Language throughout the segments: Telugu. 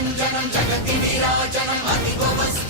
ప్రగతి జగతి విరాజనం అతి వస్తుంది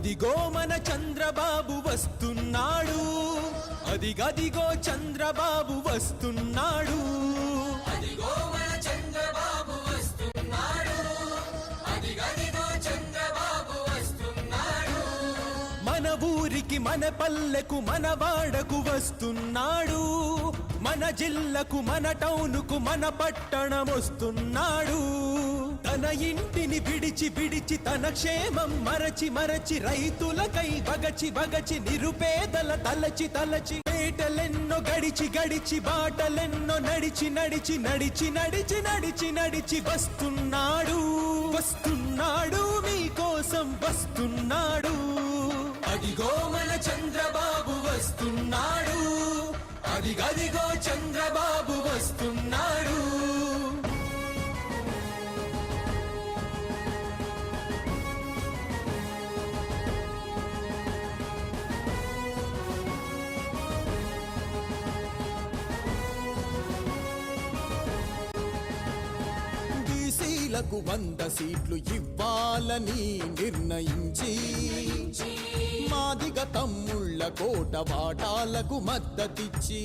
అదిగో మన చంద్రబాబు వస్తున్నాడు. అదిగదిగో చంద్రబాబు వస్తున్నాడు. అదిగో మన చంద్రబాబు వస్తున్నాడు. అదిగదిగో చంద్రబాబు వస్తున్నాడు. మన ఊరికి మన పల్లెకు మన వాడకు వస్తున్నాడు. మన జిల్లకు మన టౌనుకు మన పట్టణం వస్తున్నాడు. తన ఇంటిని విడిచి విడిచి తన క్షేమం మరచి మరచి రైతులకై బగచి బగచి నిరుపేదల తలచి తలచి పేటలెన్నో గడిచి గడిచి బాటలెన్నో నడిచి నడిచి నడిచి నడిచి నడిచి నడిచి వస్తున్నాడు వస్తున్నాడు మీకోసం వస్తున్నాడు. అదిగో మన చంద్రబాబు వస్తున్నాడు అదిగదిగో చంద్రబాబు బీసీలకు వంద సీట్లు ఇవ్వాలని నిర్ణయించి మాదిగ తమ్ముళ్ళ కోట వాటాలకు మద్దతిచ్చి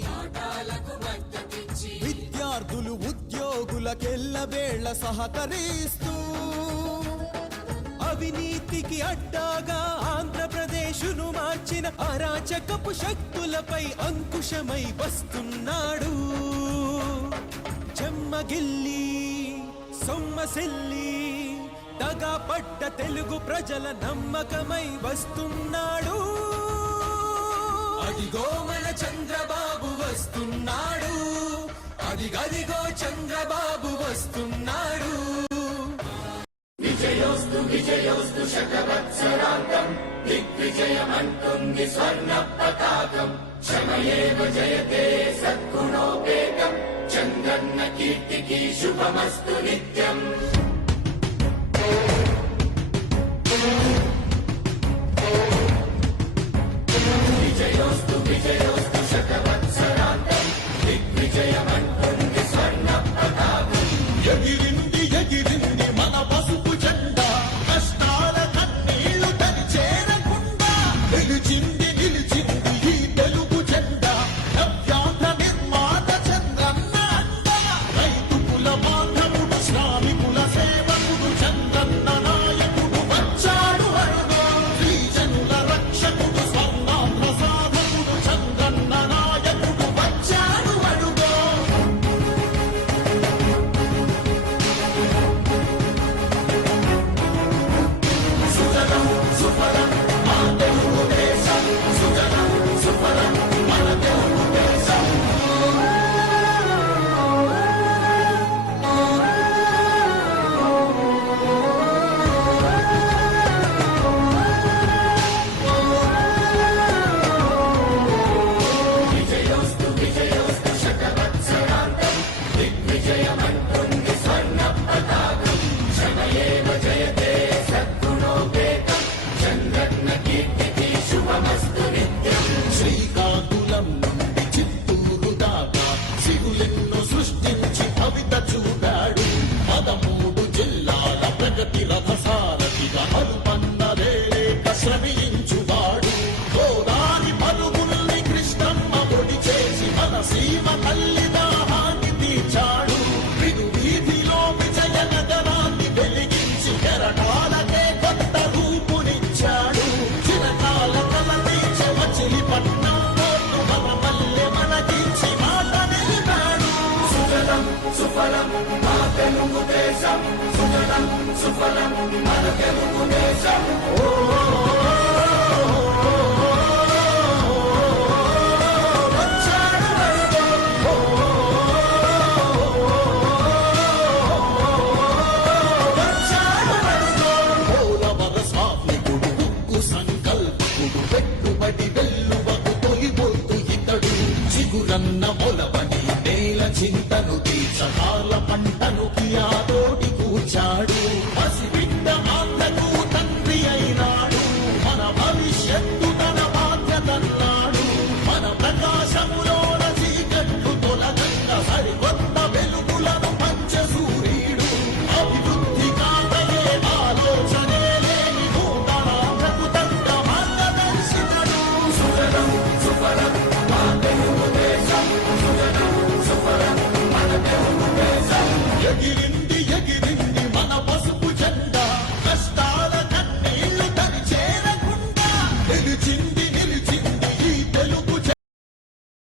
విద్యార్థులు ఉద్యోగులకెల్లవేళ సహకరిస్తూ అవినీతికి అడ్డాగా ఆంధ్రప్రదేశును మార్చిన అరాచకపు శక్తులపై అంకుశమై వస్తున్నాడు. చెమ్మగిల్లి సొమ్మసిల్లి దగా తెలుగు ప్రజల నమ్మకమై వస్తున్నాడు. అదిగో మన చంద్రబాబు వస్తున్నాడు. అదిగదిగో చంద్రబాబు వస్తున్నాడు. విజయోస్తు విజయోస్తు శతవత్సరాంతం. దిగ్విజయమంటుంది స్వర్ణ పతాకం క్షమయేవ జయతే సద్గుణోపేతం. చంద్రన్న शुभमस्तु नित्यम् Yusufu na Mungu, maana Mungu ni Mungu.